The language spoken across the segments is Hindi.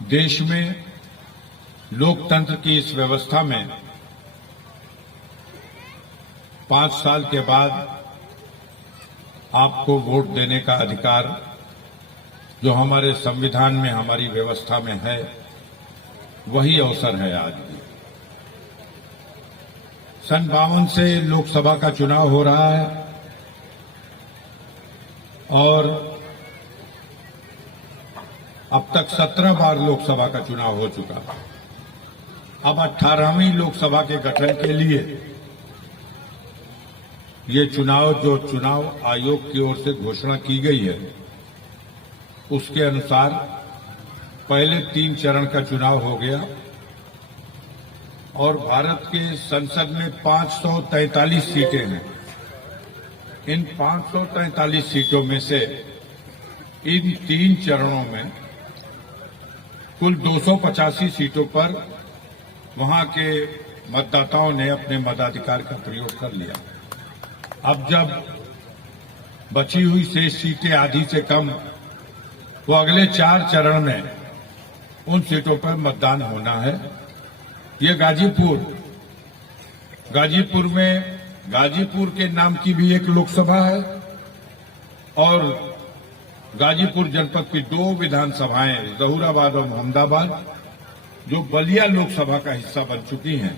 देश में लोकतंत्र की इस व्यवस्था में 5 साल के बाद आपको वोट देने का अधिकार जो हमारे संविधान में, हमारी व्यवस्था में है, वही अवसर है आज भी। सन 52 से लोकसभा का चुनाव हो रहा है और अब तक 17 बार लोकसभा का चुनाव हो चुका। अब 18वीं लोकसभा के गठन के लिए ये चुनाव, जो चुनाव आयोग की ओर से घोषणा की गई है, उसके अनुसार पहले 3 चरण का चुनाव हो गया और भारत के संसद में 543 सीटें हैं। इन 543 सीटों में से इन 3 चरणों में कुल 285 सीटों पर वहां के मतदाताओं ने अपने मताधिकार का प्रयोग कर लिया। अब जब बची हुई शेष सीटें आधी से कम, तो अगले 4 चरण में उन सीटों पर मतदान होना है। ये गाजीपुर में गाजीपुर के नाम की भी एक लोकसभा है और गाजीपुर जनपद की 2 विधानसभाएं, जहूराबाद और मोहम्मदाबाद, जो बलिया लोकसभा का हिस्सा बन चुकी हैं।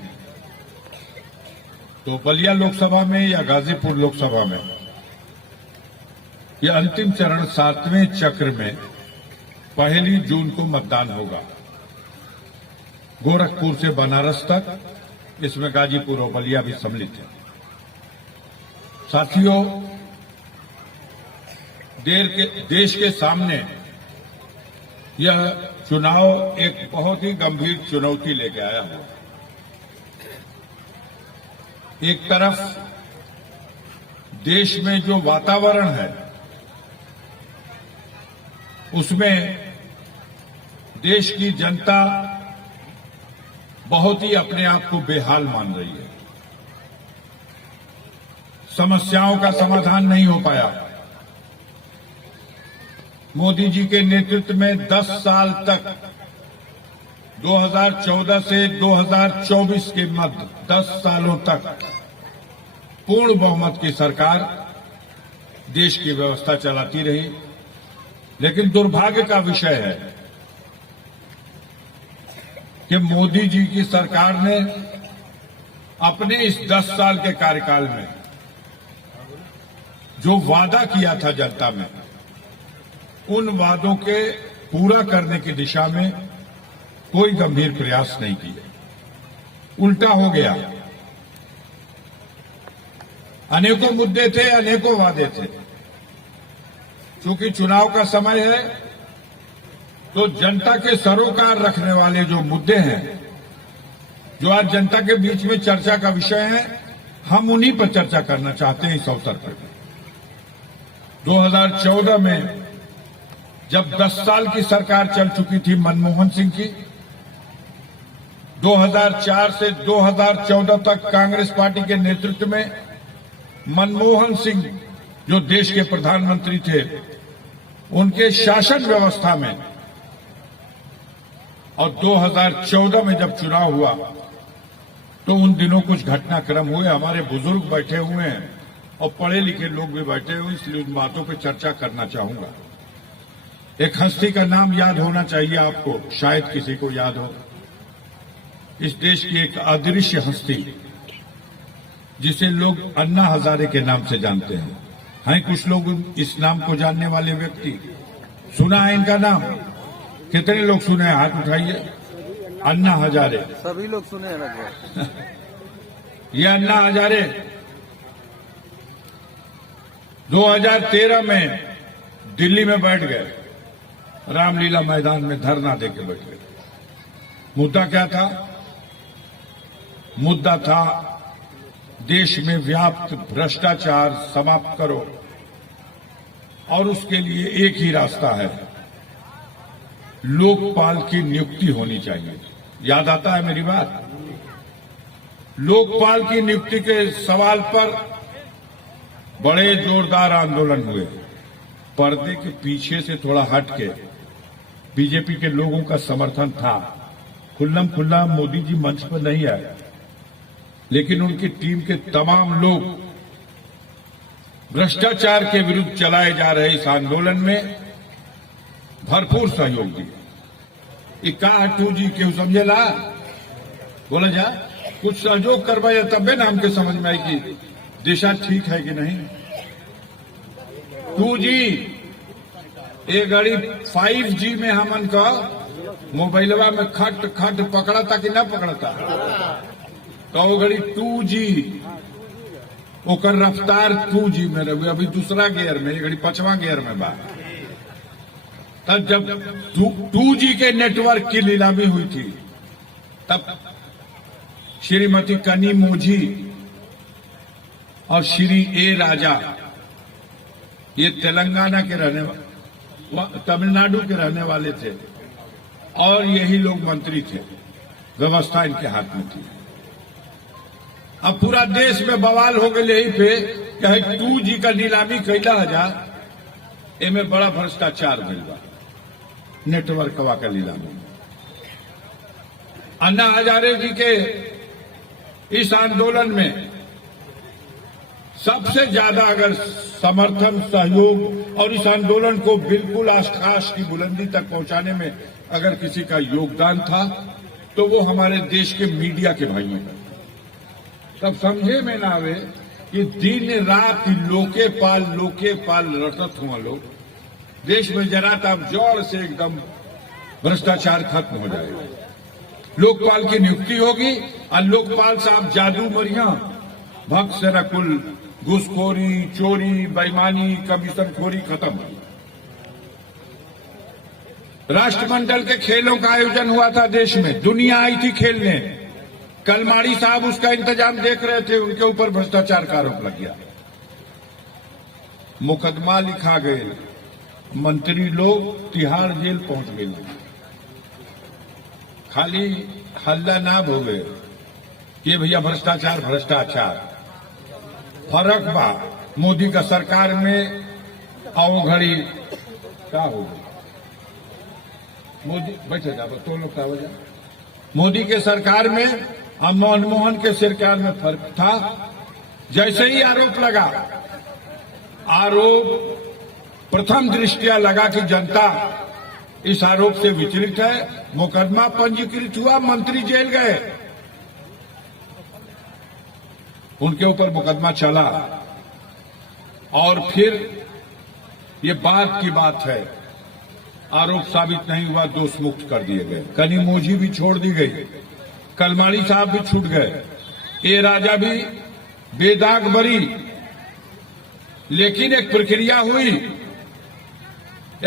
तो बलिया लोकसभा में या गाजीपुर लोकसभा में यह अंतिम चरण 7वें चक्र में 1 जून को मतदान होगा। गोरखपुर से बनारस तक, इसमें गाजीपुर और बलिया भी सम्मिलित है। साथियों, देश के सामने यह चुनाव एक बहुत ही गंभीर चुनौती लेके आया हुआ। एक तरफ देश में जो वातावरण है, उसमें देश की जनता बहुत ही अपने आप को बेहाल मान रही है। समस्याओं का समाधान नहीं हो पाया। मोदी जी के नेतृत्व में 10 साल तक, 2014 से 2024 के मध्य 10 सालों तक पूर्ण बहुमत की सरकार देश की व्यवस्था चलाती रही। लेकिन दुर्भाग्य का विषय है कि मोदी जी की सरकार ने अपने इस 10 साल के कार्यकाल में जो वादा किया था जनता में, उन वादों के पूरा करने की दिशा में कोई गंभीर प्रयास नहीं किए। उल्टा हो गया। अनेकों मुद्दे थे, अनेकों वादे थे। चूंकि चुनाव का समय है, तो जनता के सरोकार रखने वाले जो मुद्दे हैं, जो आज जनता के बीच में चर्चा का विषय है, हम उन्हीं पर चर्चा करना चाहते हैं इस अवसर पर। 2014 में जब 10 साल की सरकार चल चुकी थी मनमोहन सिंह की, 2004 से 2014 तक कांग्रेस पार्टी के नेतृत्व में मनमोहन सिंह जो देश के प्रधानमंत्री थे, उनके शासन व्यवस्था में, और 2014 में जब चुनाव हुआ तो उन दिनों कुछ घटनाक्रम हुए। हमारे बुजुर्ग बैठे हुए हैं और पढ़े लिखे लोग भी बैठे हुए, इसलिए उन बातों पर चर्चा करना चाहूंगा। एक हस्ती का नाम याद होना चाहिए आपको, शायद किसी को याद हो। इस देश की एक अदृश्य हस्ती, जिसे लोग अन्ना हजारे के नाम से जानते हैं कुछ लोग इस नाम को जानने वाले व्यक्ति। सुना है इनका नाम? कितने लोग सुने हैं? हाथ उठाइए। अन्ना हजारे। सभी लोग सुने हैं लगभग। ये अन्ना हजारे 2013 में दिल्ली में बैठ गए, रामलीला मैदान में धरना देके बैठ गए। मुद्दा क्या था? मुद्दा था देश में व्याप्त भ्रष्टाचार समाप्त करो, और उसके लिए एक ही रास्ता है, लोकपाल की नियुक्ति होनी चाहिए। याद आता है मेरी बात? लोकपाल की नियुक्ति के सवाल पर बड़े जोरदार आंदोलन हुए। पर्दे के पीछे से थोड़ा हट के बीजेपी के लोगों का समर्थन था। खुल्लम खुल्ला मोदी जी मंच पर नहीं आए, लेकिन उनकी टीम के तमाम लोग भ्रष्टाचार के विरुद्ध चलाए जा रहे इस आंदोलन में भरपूर सहयोग दिए। ये कहा 2G केहू समझेला, बोला जा कुछ सहयोग करवाया तबे ना हमके समझ में आई कि दिशा ठीक है कि नहीं। 2G ये घड़ी 5G में हमन का मोबाइलवा में खट खट पकड़ता कि ना पकड़ता, तो वो घड़ी 2G ओकर रफ्तार 2G में रही, अभी दूसरा गियर में, घड़ी 5वां गियर में बा। तब जब 2G के नेटवर्क की नीलामी हुई थी, तब श्रीमती कनी मोझी और श्री ए राजा, ये तेलंगाना के रहने, तमिलनाडु के रहने वाले थे और यही लोग मंत्री थे, व्यवस्था इनके हाथ में थी। अब पूरा देश में बवाल हो गए यही पे कि 2G का नीलामी कैला हजार, एमे बड़ा भ्रष्टाचार भइल बा नेटवर्क का नीलामी। अन्ना हजारे जी के इस आंदोलन में सबसे ज्यादा अगर समर्थन, सहयोग और इस आंदोलन को बिल्कुल आकाश की बुलंदी तक पहुंचाने में अगर किसी का योगदान था तो वो हमारे देश के मीडिया के भाइयों का। तब समझे में ना आवे कि दिन रात लोके पाल रटत हुआ लोग देश में, जरा तब जड़ से एकदम भ्रष्टाचार खत्म हो जाएगा। लोकपाल की नियुक्ति होगी और लोकपाल साहब जादू मरिया भक्त से न कुल घूसखोरी, चोरी, बेईमानी, कमीशनखोरी खत्म होगी। राष्ट्रमंडल के खेलों का आयोजन हुआ था देश में, दुनिया आई थी खेलने, कलमाड़ी साहब उसका इंतजाम देख रहे थे, उनके ऊपर भ्रष्टाचार का आरोप लग गया, मुकदमा लिखा गए, मंत्री लोग तिहाड़ जेल पहुंच गए। खाली हल्ला ना भोगे ये भैया भ्रष्टाचार फर्क बा मोदी का सरकार में आओ घड़ी क्या हो मोदी बैठे जा तो लोग का वजह मोदी के सरकार में और मनमोहन के सरकार में फर्क था। जैसे ही आरोप लगा, आरोप प्रथम दृष्टया लगा कि जनता इस आरोप से विचलित है, मुकदमा पंजीकृत हुआ, मंत्री जेल गए, उनके ऊपर मुकदमा चला और फिर ये बात की बात है, आरोप साबित नहीं हुआ, दोष मुक्त कर दिए गए। कनी मोझी भी छोड़ दी गई, कलमाड़ी साहब भी छूट गए, ए राजा भी बेदाग बरी। लेकिन एक प्रक्रिया हुई,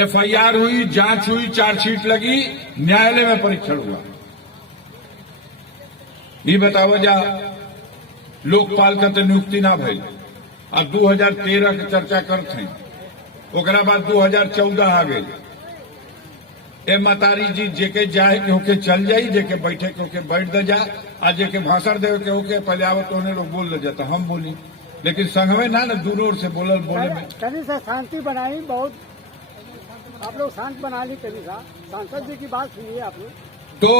FIR हुई, जांच हुई, चार्जशीट लगी, न्यायालय में परीक्षण हुआ। ये बताओ जा लोकपाल का तो नियुक्ति ना भई, अब 2013 की चर्चा करते हैं, ओकरा बाद 2014 आ गई। ए मतारी जी जेके जाए के होके चल जाई, जेके बैठे के होके बैठ दे जा, आ जेके भाषण दे के होके पहले आवत होने लोग बोल ले जाता, हम बोली, लेकिन संघवे ना दूर से बोले में कभी सा शांति बनाई, बहुत आप लोग शांत बना ली। कभी सा सांसद जी की बात सुनिए आप लोग। तो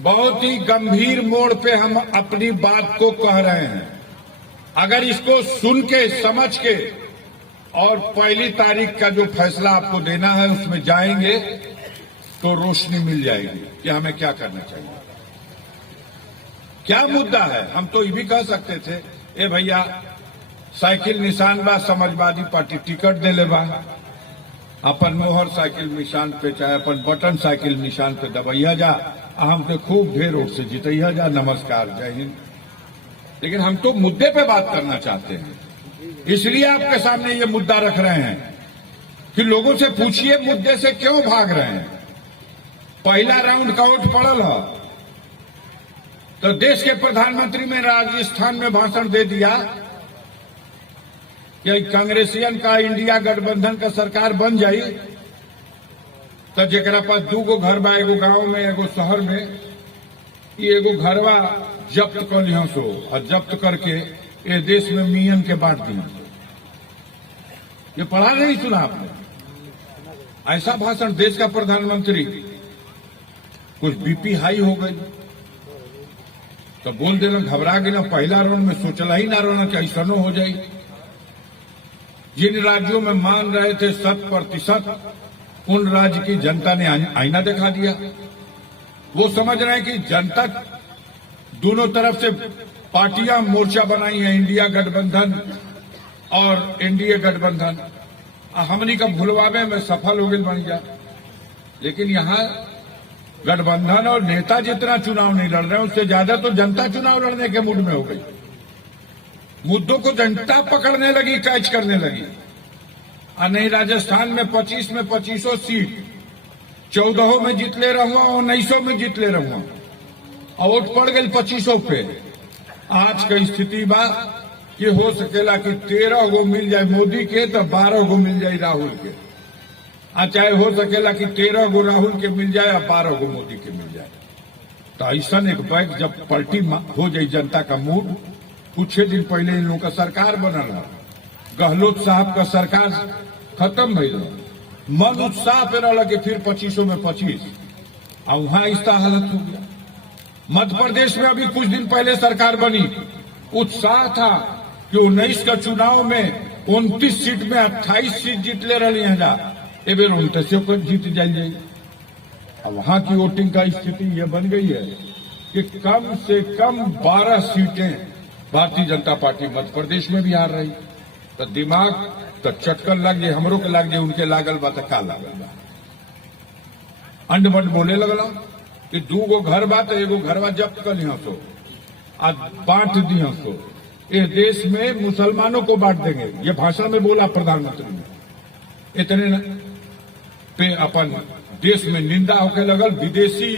बहुत ही गंभीर मोड़ पे हम अपनी बात को कह रहे हैं। अगर इसको सुन के समझ के और 1 तारीख का जो फैसला आपको देना है उसमें जाएंगे तो रोशनी मिल जाएगी कि हमें क्या करना चाहिए, क्या मुद्दा है। हम तो ये भी कह सकते थे, ए भैया साइकिल निशान बा, समाजवादी पार्टी टिकट दे ले बा, अपन मोहर साइकिल निशान पे चाहे अपन बटन साइकिल निशान पे दबैया जा, हमके खूब ढेर वोट से जितैया जा, नमस्कार, जय हिंद। लेकिन हम तो मुद्दे पे बात करना चाहते हैं, इसलिए आपके सामने ये मुद्दा रख रहे हैं कि लोगों से पूछिए मुद्दे से क्यों भाग रहे हैं। पहला राउंड का वोट पड़ल है तो देश के प्रधानमंत्री ने राजस्थान में भाषण दे दिया कि कांग्रेसियन का इंडिया गठबंधन का सरकार बन जाई तो जेकरा पास 2 घर बा, एगो गांव में एगो शहर में, ये एगो घरवा जब्त कर लिया सो और जब्त करके ये देश में मियन के बांट दिया। ये पढ़ा नहीं सुना आपने? ऐसा भाषण देश का प्रधानमंत्री, कुछ बीपी हाई हो गई तो बोल देना, घबरा गया, पहला राउंड में सोचला ही ना रहना कि ऐसा हो जाए। जिन राज्यों में मान रहे थे 100%, उन राज्य की जनता ने आईना दिखा दिया। वो समझ रहे हैं कि जनता दोनों तरफ से पार्टियां मोर्चा बनाई है, इंडिया गठबंधन और एनडीए गठबंधन, हमनी का भुलवावे में सफल हो गई बन गया। लेकिन यहां गठबंधन और नेता जितना चुनाव नहीं लड़ रहे, उससे ज्यादा तो जनता चुनाव लड़ने के मूड में हो गई। मुद्दों को जनता पकड़ने लगी, कैच करने लगी। और नहीं, राजस्थान में 25 में 25 सीट 14 में जीत ले रहूंगा, 19 में जीत ले रहूंगा, और वोट पड़ गई 25 पे। आज की स्थिति बा कि हो सकेला कि 13 गो मिल जाए मोदी के तो 12 गो मिल जाए राहुल के, चाहे हो सकेला कि 13 गो राहुल के मिल जाए और 12 गो मोदी के मिल जाए। तो ऐसा एक बैग जब पलटी हो जाए जनता का मूड। कुछ दिन पहले इन लोगों का सरकार बनल रहा, गहलोत साहब का सरकार खत्म भइल, मन उत्साह पे रहा कि फिर 25 में 25, और वहां ऐसा हालत हो गया। मध्य प्रदेश में अभी कुछ दिन पहले सरकार बनी, उत्साह था कि 19 का चुनाव में 29 सीट में 28 सीट जीत ले रही है, ए बेर 29 पर जीत जाइए। अब वहां की वोटिंग का स्थिति यह बन गई है कि कम से कम 12 सीटें भारतीय जनता पार्टी मध्य प्रदेश में भी हार रही। तो दिमाग तो चटकन लग जाए, हमरों के लग जाए, उनके लागल बा तो का लागल बा। अंडमंड बोले लगल कि 2 गो घर बा तो एगो घरवा जब्त कर लिया सो, आज बांट दिया सो, इस देश में मुसलमानों को बांट देंगे। ये भाषण में बोला प्रधानमंत्री ने। इतने पे अपन देश में निंदा होके लगल, विदेशी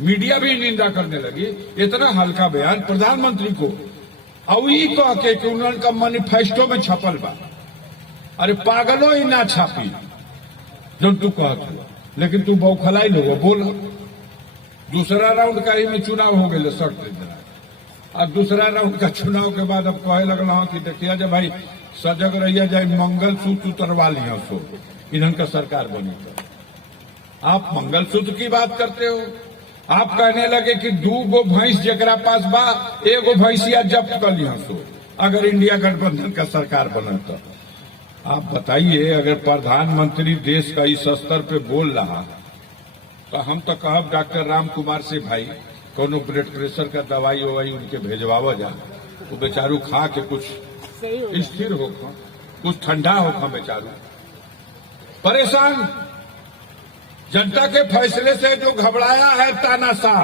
मीडिया भी निंदा करने लगी। इतना हल्का बयान प्रधानमंत्री को, और ई कह के कि उनका मैनिफेस्टो में छपल बा। अरे पागलो ही ना छापी जो तू कहत, लेकिन तू बौखलाई लोग बोला। दूसरा राउंड का ही में चुनाव हो गए शर्त देना, और दूसरा राउंड का चुनाव के बाद अब कहे लगल कि देखिए जब भाई सजग रहिया जाए, मंगलसूत्र उतरवा लिया सो इनका सरकार बनी। तो आप मंगलसूत्र की बात करते हो। आप कहने लगे कि 2 गो भैंस जकरा पास बा, 1 गो भैंसिया जब्त कर लिया सो अगर इंडिया गठबंधन का सरकार बने। तो आप बताइए, अगर प्रधानमंत्री देश का इस स्तर पे बोल रहा तो हम तो कहब डॉक्टर राम कुमार से भाई कोनो ब्लड प्रेशर का दवाई ववाई उनके भेजवावा जा, तो बेचारू खा के कुछ स्थिर हो, कुछ ठंडा हो बेचारू। परेशान जनता के फैसले से जो घबराया है तानाशाह,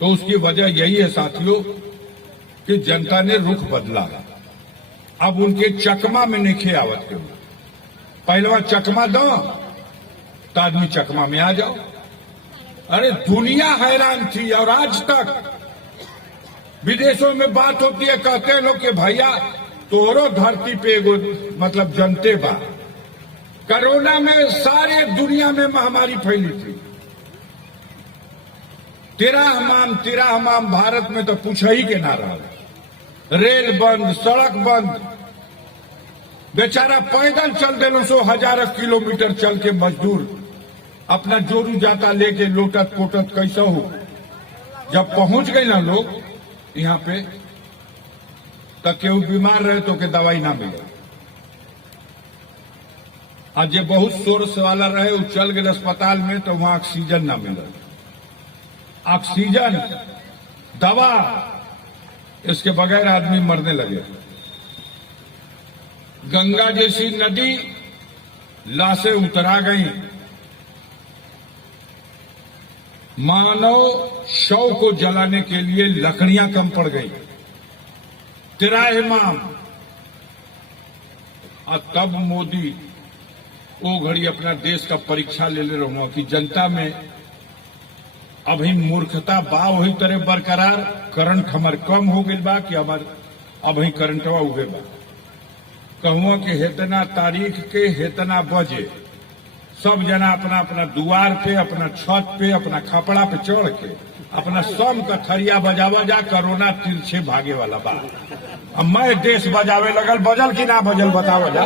तो उसकी वजह यही है साथियों कि जनता ने रुख बदला। अब उनके चकमा में नहीं आवत के, पहलवा चकमा दो तो आदमी चकमा में आ जाओ। अरे दुनिया हैरान थी, और आज तक विदेशों में बात होती है, कहते हैं लोग कि भैया तोरो धरती पे एगो मतलब जनते बा। कोरोना में सारे दुनिया में महामारी फैली थी, तेरा हमाम भारत में तो पूछ ही के ना रहा। रेल बंद, सड़क बंद, बेचारा पैदल चल देलो सो हजारों किलोमीटर चल के मजदूर अपना जोरू जाता लेके लोटत पोटत कैसा हो। जब पहुंच गए ना लोग यहाँ पे, तो केहू बीमार रहे तो के दवाई ना मिले। आज ये बहुत सोर्स वाला रहे, वो चल गए अस्पताल में तो वहां ऑक्सीजन ना मिले। ऑक्सीजन, दवा, इसके बगैर आदमी मरने लगे। गंगा जैसी नदी, लाशें उतरा गई। मानव शव को जलाने के लिए लकड़ियां कम पड़ गई, तिराहिमाम। और तब मोदी वो घड़ी अपना देश का परीक्षा ले रहूंगा कि जनता में अभी मूर्खता बा वही तरह बरकरार, करंट हमार कम हो गई बा कि हमार अभी करंटवा उगे बा। कहूँ कि हेतना तारीख के हेतना बजे सब जना अपना अपना दुआर पे, अपना छत पे, अपना खपड़ा पे चढ़ के अपना सम का थरिया बजावा जा, कोरोना तिरछे भागे वाला बा। अब मैं देश बजावे लगल, बजल कि ना बजल बताओ जा।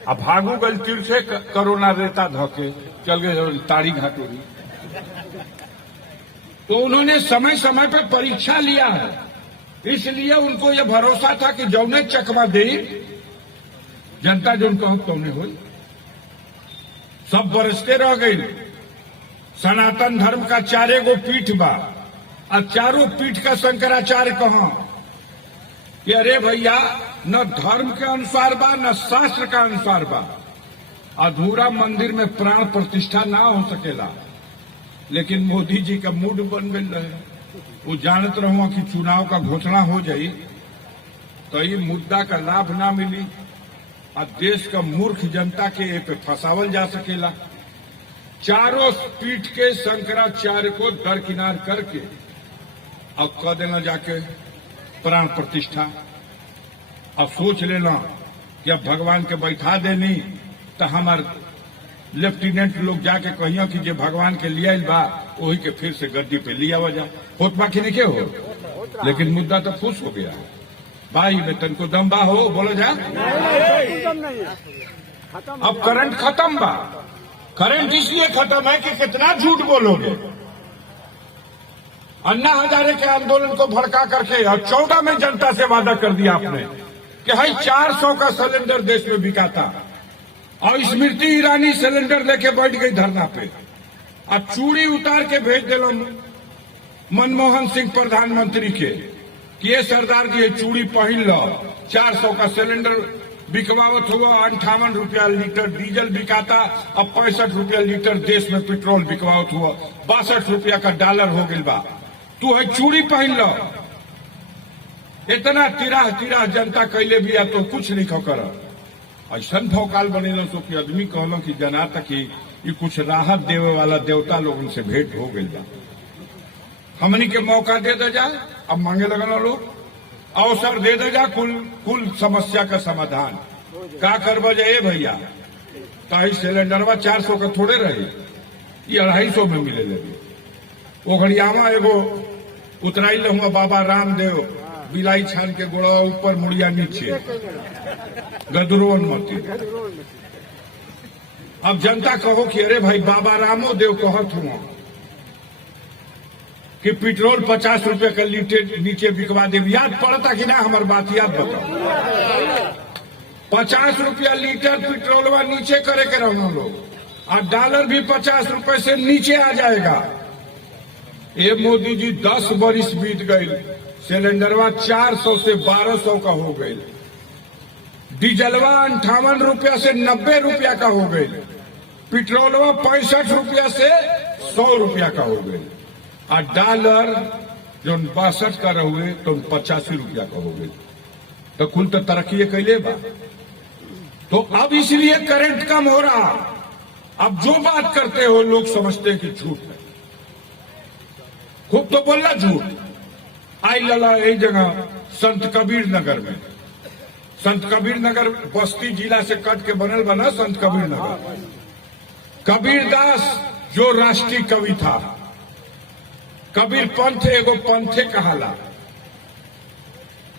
अब भागू गल तीर से कोरोना रेता धोके चल गए ताड़ी घाटोरी। तो उन्होंने समय समय पर परीक्षा लिया है, इसलिए उनको यह भरोसा था कि जौने चकमा दे जनता जो उनको हम तौने हो। सब बरसते रह गई। सनातन धर्म का 4 गो पीठ बा और चारों पीठ का शंकराचार्य कहा कि अरे भैया न धर्म के अनुसार बा न शास्त्र का अनुसार बा, अधूरा मंदिर में प्राण प्रतिष्ठा ना हो सकेला। लेकिन मोदी जी का मूड बन गई रहे। वो जानत रहुआ कि चुनाव का घोषणा हो जाई तो ये मुद्दा का लाभ ना मिली और देश का मूर्ख जनता के ए पे फंसावल जा सकेला। चारों पीठ के शंकराचार्य को दरकिनार करके अब कह देना जाके प्राण प्रतिष्ठा। अब सोच लेना कि अब भगवान के बैठा देनी तो हमार लेफ्टिनेंट लोग जाके कहियो कि जे भगवान के लिया बा वही के फिर से गद्दी पे लिया वजह होत बाकी नहीं के हो। लेकिन मुद्दा तो खुश हो गया भाई में तनको दम बा हो बोलो जा। अब करंट खत्म बा। करंट इसलिए खत्म है कि कितना झूठ बोलोगे। अन्ना हजारे के आंदोलन को भड़का करके और 14 में जनता से वादा कर दिया आपने कि भाई 400 का सिलेंडर देश में बिका था और स्मृति ईरानी सिलेंडर लेके बैठ गई धरना पे। अब चूड़ी उतार के भेज दिलो मनमोहन सिंह प्रधानमंत्री के कि ये सरदार जी ये चूड़ी पहन लो। 400 का सिलेंडर बिकवावत हुआ, 58 रुपया लीटर डीजल बिकाता, अब 65 रुपया लीटर देश में पेट्रोल बिकवावत हुआ, 62 रुपया का डॉलर हो गई बा। तू है चूड़ी पहन लो। इतना तिराह जनता कैले भी आ तो कुछ नहीं कर ऐसा भौकाल बनेलो सो कि आदमी कहलो कि जना तक कि कुछ राहत देवे वाला देवता लोगों से भेंट हो गई बा। हमनी के मौका दे दे जा। अब मांगे लगना लोग अवसर दे दे जा कुल समस्या का समाधान का करवा जाए भैया। ताही सिलेंडरवा 400 का थोड़े रहे, ये 250 में मिले लगे। वो घड़ियावा एगो उतराई लहुआ बाबा रामदेव बिलाई छान के गोड़ा ऊपर मुड़िया नीचे गदरोन मती। अब जनता कहो कि अरे भाई बाबा रामो देव कहत हुआ कि पेट्रोल 50 रुपए का लीटर नीचे बिकवा दे। याद पड़ता कि ना हमारी बात याद बताओ। 50 रुपया लीटर पेट्रोलवा नीचे करे के रहो लोग और डॉलर भी 50 रुपए से नीचे आ जाएगा। ये मोदी जी 10 बरिस बीत गई, सिलेंडरवा 400 से 1200 का हो गई, डीजलवा 58 रुपया से 90 रुपया का हो गई, पेट्रोलवा 65 रुपया से 100 रुपया का हो गई और डॉलर जो 62 का रहुए तो 85 रुपया का हो गई। तो कुल तो तरक्की कैले बा। तो अब इसलिए करंट कम हो रहा। अब जो बात करते हो लोग समझते हैं कि झूठ है। खूब तो बोलना झूठ। आई लला एक जगह संत कबीर नगर में, संत कबीर नगर बस्ती जिला से कट के बनल बना संत कबीर नगर। कबीरदास जो राष्ट्रीय कवि था, कबीर पंथ एगो पंथे कहाला।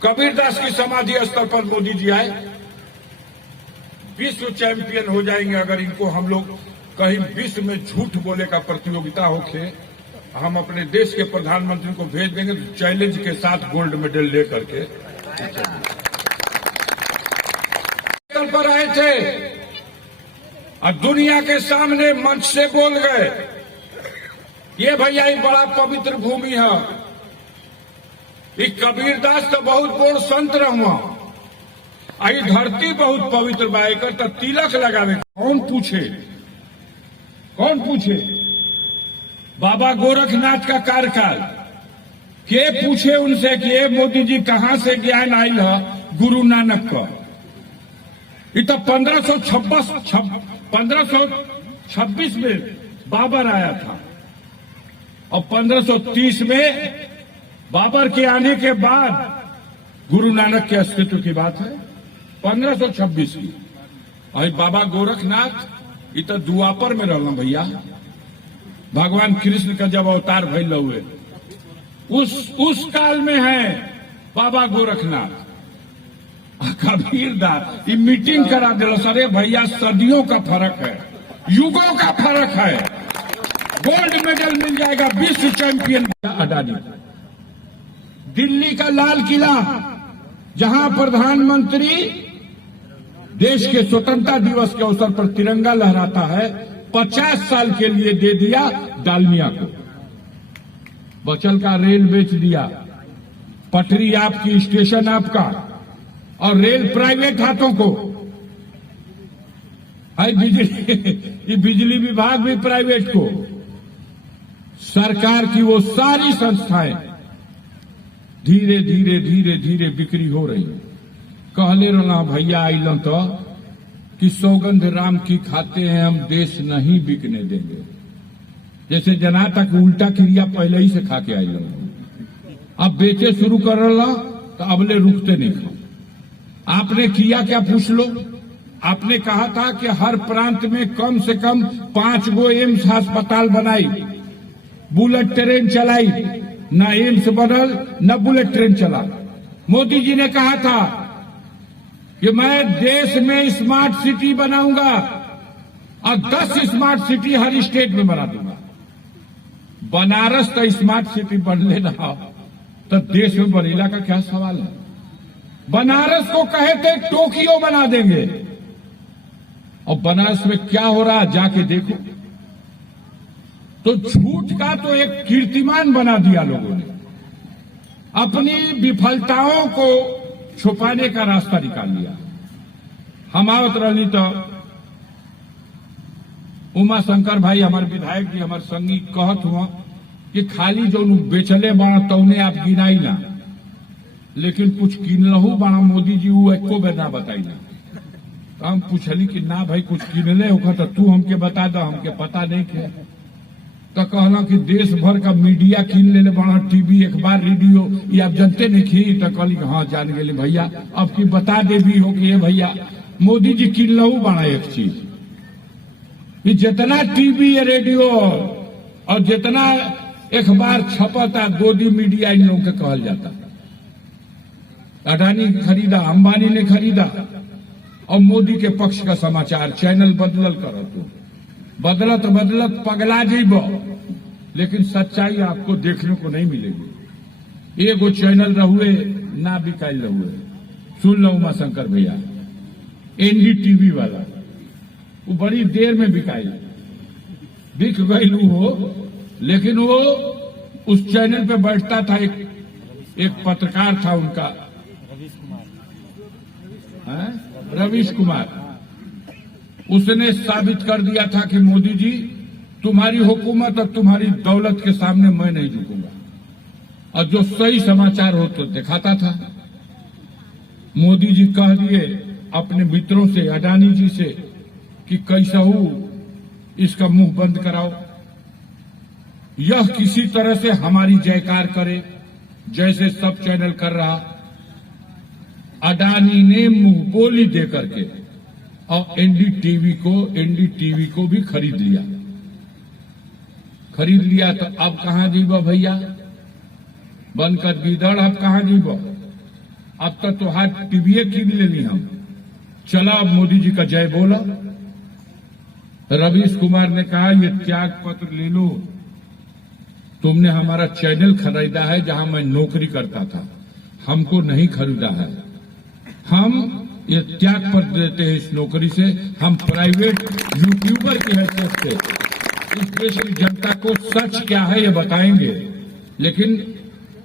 कबीरदास की समाधि स्थल पर मोदी जी आए। विश्व चैंपियन हो जाएंगे अगर इनको हम लोग कहीं विश्व में झूठ बोले का प्रतियोगिता होके हम अपने देश के प्रधानमंत्री को भेज देंगे तो चैलेंज के साथ गोल्ड मेडल लेकर के पर आए थे और दुनिया के सामने मंच से बोल गए ये भैया ये बड़ा पवित्र भूमि है। ये कबीरदास तो बहुत बड़ संत रहुआ, आई धरती बहुत पवित्र बा, एकर तो तिलक लगावे। कौन पूछे? कौन पूछे? बाबा गोरखनाथ का कार्यकाल के पूछे उनसे कि ये मोदी जी कहां से ज्ञान आयल है गुरु नानक का। ये तो 1526 में बाबर आया था और 1530 में बाबर के आने के बाद गुरु नानक के अस्तित्व की बात है 1526 की। और बाबा गोरखनाथ ये तो दुआपर में रहना भैया। भगवान कृष्ण का जब अवतार भइल हुए उस काल में है बाबा गोरखनाथ। कबीरदास ये मीटिंग करा दिलो। अरे भैया सदियों का फर्क है, युगों का फर्क है। गोल्ड मेडल मिल जाएगा, विश्व चैंपियन अडानी। दिल्ली का लाल किला जहां प्रधानमंत्री देश के स्वतंत्रता दिवस के अवसर पर तिरंगा लहराता है, 50 साल के लिए दे दिया डालमिया को। बचल का रेल बेच दिया, पटरी आपकी, स्टेशन आपका, और रेल प्राइवेट हाथों को है। ये बिजली विभाग भी प्राइवेट को। सरकार की वो सारी संस्थाएं धीरे धीरे धीरे धीरे बिक्री हो रही। कहले रहा भैया आइल तो कि सौगंध राम की खाते हैं हम, देश नहीं बिकने देंगे। जैसे जना तक उल्टा क्रिया पहले ही से खा के आइल, अब बेचे शुरू कर रहा तो अबले रुकते नहीं खा। आपने किया क्या पूछ लो। आपने कहा था कि हर प्रांत में कम से कम 5 गो एम्स अस्पताल बनाई, बुलेट ट्रेन चलाई, न एम्स बनल न बुलेट ट्रेन चला। मोदी जी ने कहा था कि मैं देश में स्मार्ट सिटी बनाऊंगा और 10 स्मार्ट सिटी हर स्टेट में बना दूंगा। बनारस तो स्मार्ट सिटी बन लेना तो देश में बनेला का क्या सवाल है। बनारस को कहे थे टोक्यो बना देंगे, और बनारस में क्या हो रहा जाके देखो। तो झूठ का तो एक कीर्तिमान बना दिया लोगों ने। अपनी विफलताओं को छुपाने का रास्ता निकाल लिया। हम आवत रही तो उमा शंकर भाई हमारे विधायक जी, हमारे संगी कहत हुआ कि खाली जो बेचले बाड़ा तौने आप गिनाई ना, लेकिन कुछ किनलहू बाड़ा मोदी जी वो एको बेर ना बताई ना। तो हम पूछली कि ना भाई कुछ किनले होगा तो तू हमके बता दो, हमके पता नहीं थे। तो कहला कि देश भर का मीडिया किन ले बाड़ा, टीवी, अखबार, रेडियो, ये आप जानते नहीं खी। तो कहली हाँ जान गए भैया, अब की बता दे भी हो कि ये भैया मोदी जी किनलहू बाड़ा एक चीज, कि जितना टीवी रेडियो और जितना अखबार छपता गोदी मीडिया इन लोगों के कहल जाता। अडानी खरीदा, अंबानी ने खरीदा, और मोदी के पक्ष का समाचार चैनल बदलल करो। तो बदलत बदलत पगला जीब, लेकिन सच्चाई आपको देखने को नहीं मिलेगी। एगो चैनल रहुए ना बिकाइल रहुए। सुन लो उमा शंकर भैया, एनडीटीवी वाला वो बड़ी देर में बिकाई, बिक गई हो, लेकिन वो उस चैनल पे बैठता था एक पत्रकार था उनका, रवीश कुमार। उसने साबित कर दिया था कि मोदी जी तुम्हारी हुकूमत और तुम्हारी दौलत के सामने मैं नहीं झुकूंगा, और जो सही समाचार हो तो दिखाता था। मोदी जी कह दिए अपने मित्रों से, अडानी जी से, कि कैसा हो इसका मुंह बंद कराओ, यह किसी तरह से हमारी जयकार करे जैसे सब चैनल कर रहा। अडानी ने मुंह बोली दे करके और एनडीटीवी को भी खरीद लिया। तो अब कहां जीबो भैया, बनकर गीदड़, अब कहां जीबो। अब तक तो हाथ टीवीए कीन लेनी हम। चला अब मोदी जी का जय बोला। रवीश कुमार ने कहा ये त्याग पत्र ले लो, तुमने हमारा चैनल खरीदा है जहां मैं नौकरी करता था, हमको नहीं खरीदा है। हम ये त्याग पत्र देते हैं इस नौकरी से, हम प्राइवेट यूट्यूबर की हैसियत से इस देश की जनता को सच क्या है ये बताएंगे, लेकिन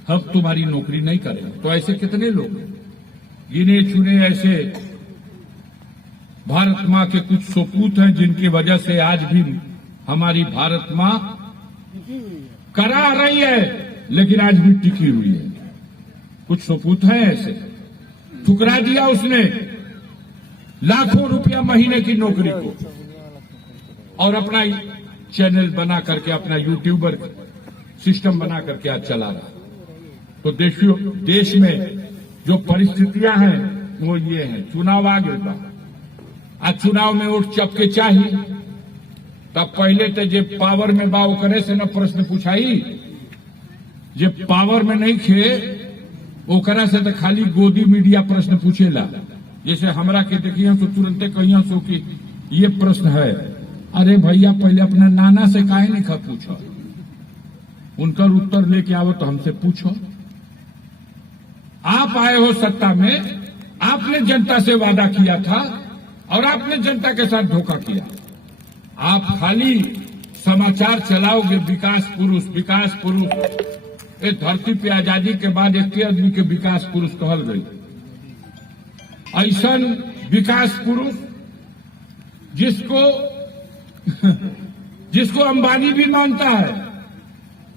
हम तुम्हारी नौकरी नहीं करेंगे। तो ऐसे कितने लोग गिने चुने ऐसे भारत मां के कुछ सपूत हैं जिनकी वजह से आज भी हमारी भारत मां करा रही है, लेकिन आज भी टिकी हुई है। कुछ सपूत हैं ऐसे, ठुकरा दिया उसने लाखों रुपया महीने की नौकरी को, और अपना चैनल बना करके, अपना यूट्यूबर सिस्टम बना करके आज चला रहा। तो देश में जो परिस्थितियां हैं वो ये हैं। चुनाव आ गया था, आज चुनाव में वोट चपके चाहिए, तब पहले तो जे पावर में बाव करे से न प्रश्न पूछाई, जे पावर में नहीं खे ओकरा से तो खाली गोदी मीडिया प्रश्न पूछेला। जैसे हमरा के देखिए तो तुरंते कहिया सो कि ये प्रश्न है। अरे भैया पहले अपना नाना से काहे नहीं खा पूछो, उनका उत्तर लेके आओ तो हमसे पूछो। आप आए हो सत्ता में, आपने जनता से वादा किया था और आपने जनता के साथ धोखा किया। आप खाली समाचार चलाओगे विकास पुरुष। इस धरती पे आजादी के बाद एक आदमी के विकास पुरुष कहल गई। ऐसा विकास पुरुष जिसको अंबानी भी मानता है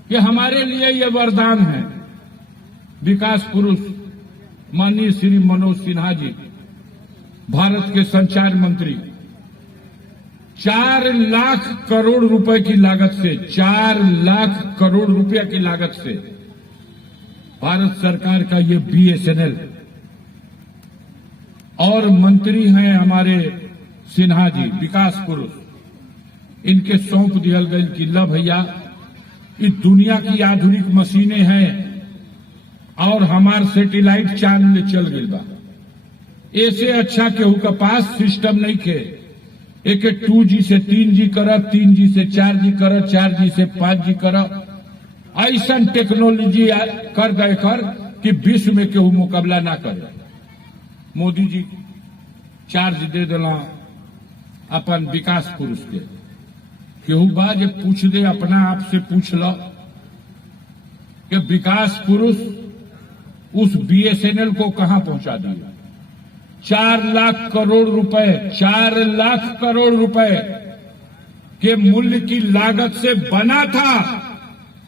कि हमारे लिए ये वरदान है। विकास पुरुष माननीय श्री मनोज सिन्हा जी, भारत के संचार मंत्री, 4 लाख करोड़ रुपए की लागत से 4 लाख करोड़ रुपया की लागत से भारत सरकार का ये बीएसएनएल, और मंत्री हैं हमारे सिन्हा जी विकास पुरुष, इनके सौंप दिया गई कि ला भैया इस दुनिया की आधुनिक मशीनें हैं और हमार सैटेलाइट चांद में चल गई बा। ऐसे अच्छा केहू का पास सिस्टम नहीं खे। एक 2G से 3G कर, 3G से 4G कर, 4G से 5G कर। ऐसा टेक्नोलॉजी कर गए कि विश्व में केहू मुकाबला ना करे। मोदी जी चार्ज दे दिला अपन विकास पुरुष के। केहू बा जे पूछ दे, अपना आप से पूछ लो कि विकास पुरुष उस बीएसएनएल को कहां पहुंचा दिया। 4 लाख करोड़ रुपए, 4 लाख करोड़ रुपए के मूल्य की लागत से बना था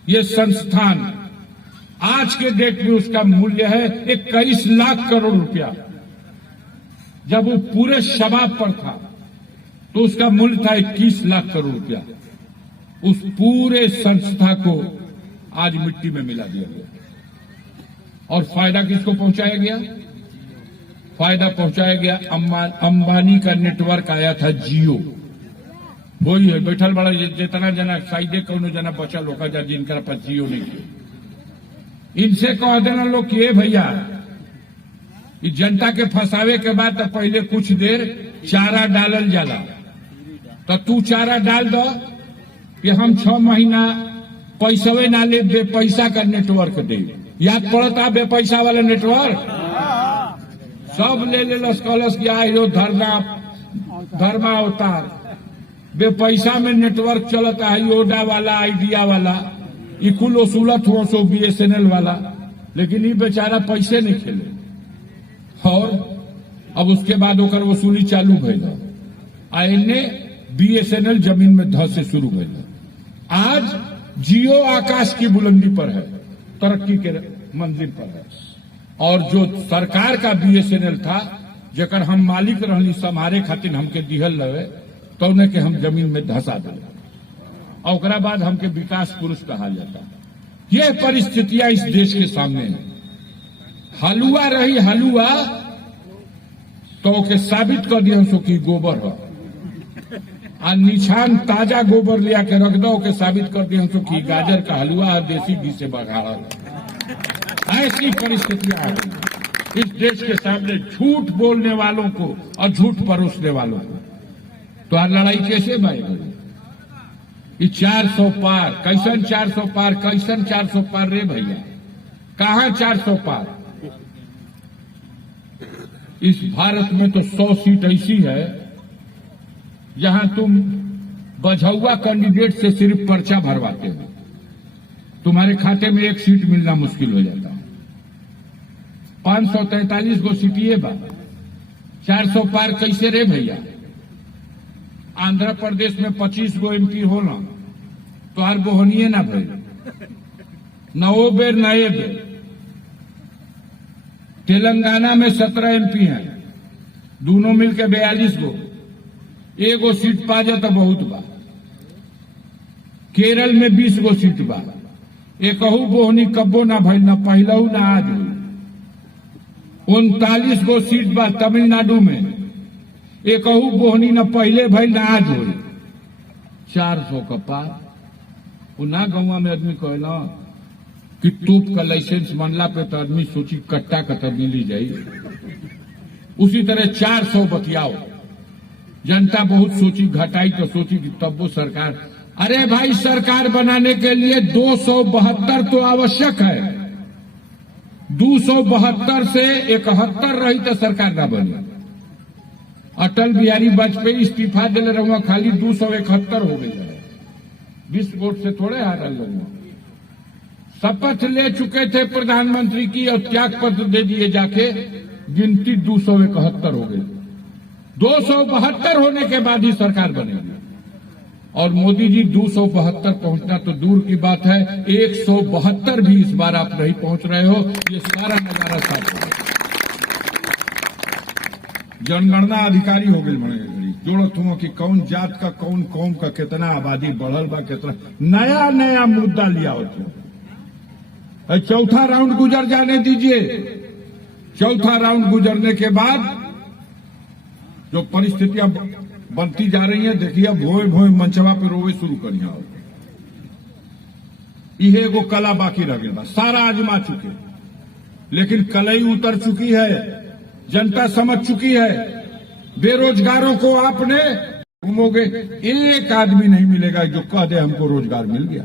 ये संस्थान। आज के डेट में उसका मूल्य है 21 लाख करोड़ रुपया। जब वो पूरे शबाब पर था तो उसका मूल्य था 21 लाख करोड़ रुपया। उस पूरे संस्था को आज मिट्टी में मिला दिया गया। और फायदा किसको पहुंचाया गया? फायदा पहुंचाया गया अंबानी का नेटवर्क आया था जियो। वही है बैठल बड़ा जितना जना साइडे कौनो जना बचल होगा जा जिनका पास जियो नहीं किया। इनसे कह देना लोग कि भैया इस जनता के फंसावे के बाद तो पहले कुछ देर चारा डालल जाला, तो तू चारा डाल दो कि हम 6 महीना पैसवे ना ले, बेपैसा का नेटवर्क दे। याद पड़ता बेपैसा वाला नेटवर्क सब ले कलश किया यो धर्मा अवतार। बेपैसा में नेटवर्क चलता है, योडा वाला, आइडिया वाला, इकुल वसूलत हो सो बीएसएनएल वाला, लेकिन ये बेचारा पैसे नहीं खेले। और अब उसके बाद होकर वसूली चालू भइल। आइने बीएसएनएल जमीन में धस से शुरू भइल। आज जियो आकाश की बुलंदी पर है, तरक्की के मंजिल पर है। और जो सरकार का बीएसएनएल था जेकर हम मालिक रहनी, संभारे खातिर हमके दिहल रहे, तो उन्हें के हम जमीन में धसा दिया। और ओकरा बाद हमके विकास पुरुष कहा जाता। ये परिस्थितियां इस देश के सामने है। हलुआ रही हलुआ तो ओके साबित कर दिया सो कि गोबर हो, आ निछान ताजा गोबर लिया के रख दो के साबित कर दिया सो कि गाजर का हलुआ और देसी घी से बघाड़ा। ऐसी परिस्थितियां आ गई इस देश के सामने झूठ बोलने वालों को और झूठ परोसने वालों को। तो आज लड़ाई कैसे भाई? 400 पार कैसन 400 पार, कैसन 400 पार रे भैया? कहां 400 पार? इस भारत में तो 100 सीट ऐसी है जहां तुम बझौआ कैंडिडेट से सिर्फ पर्चा भरवाते हो, तुम्हारे खाते में 1 सीट मिलना मुश्किल हो जाता है। 543 गो सीटिए बा, 400 पार कैसे रे भैया? आंध्र प्रदेश में 25 गो एमपी होला तो हर बोहनिए ना भइल, 9 बेर नए बेर। तेलंगाना में 17 एमपी हैं, दोनों मिलकर 42 गो, 1 गो सीट पा जाता बहुत बा। केरल में 20 गो सीट बा, एकहू बोहनी कब्बो ना भइल, ना पहलू ना आज हुई। 39 गो सीट बा तमिलनाडु में, एकहू बोहनी न पहले भइल ना आज हुई। 400 का पार। ना गौवा में आदमी कहला कि तोप का लाइसेंस बनला पे तो आदमी सोची कट्टा कट्टा मिली जाई। उसी तरह 400 बतियाओ, जनता बहुत सोची घटाई तो सोची कि तब वो सरकार, अरे भाई सरकार बनाने के लिए 272 तो आवश्यक है। 272 से 71 रही तो सरकार ना बनी। अटल बिहारी वाजपेयी इस्तीफा दिले रहूंगा, खाली 271 हो गई है। 20 वोट से थोड़े हारा लोग। शपथ ले चुके थे प्रधानमंत्री की और त्याग पत्र दे दिए जाके, गिनती 271 हो गई। 272 होने के बाद ही सरकार बनेगी। और मोदी जी 272 पहुंचना तो दूर की बात है, 172 भी इस बार आप नहीं पहुंच रहे हो। ये सारा नजारा साफ है। जनगणना अधिकारी हो गए बने जोड़त हुआ कि कौन जात का कौन कौम का कितना आबादी बढ़ल बा, कितना नया नया मुद्दा लिया होता। चौथा राउंड गुजर जाने दीजिए। चौथा राउंड गुजरने के बाद जो परिस्थितियां बनती जा रही हैं, देखिए भोए भोए मंचवा पे रोवे शुरू करिया। यह एगो कला बाकी रह गया, सारा आजमा चुके, लेकिन कलई उतर चुकी है, जनता समझ चुकी है। बेरोजगारों को आपने घूमोगे, एक आदमी नहीं मिलेगा जो कह दे हमको रोजगार मिल गया।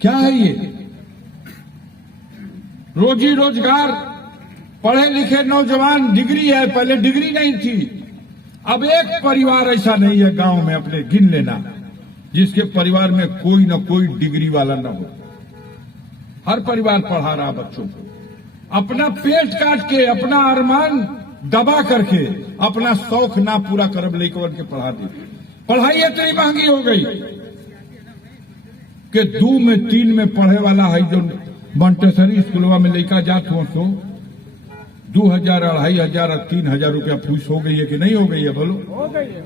क्या है ये? रोजी रोजगार, पढ़े लिखे नौजवान, डिग्री है, पहले डिग्री नहीं थी। अब एक परिवार ऐसा नहीं है गांव में, अपने गिन लेना, जिसके परिवार में कोई न कोई डिग्री वाला न हो। हर परिवार पढ़ा रहा बच्चों को, अपना पेट काट के, अपना अरमान दबा करके, अपना शौक ना पूरा करब लेकर के पढ़ा दे। पढ़ाई इतनी महंगी हो गई कि 2 में 3 में पढ़े वाला है जो मंटेसरी स्कूलवा में लेकर जात हो, सो 2000, 2500 और 3000 रुपया फीस हो गई है कि नहीं हो गई है? बोलो। हो गई है।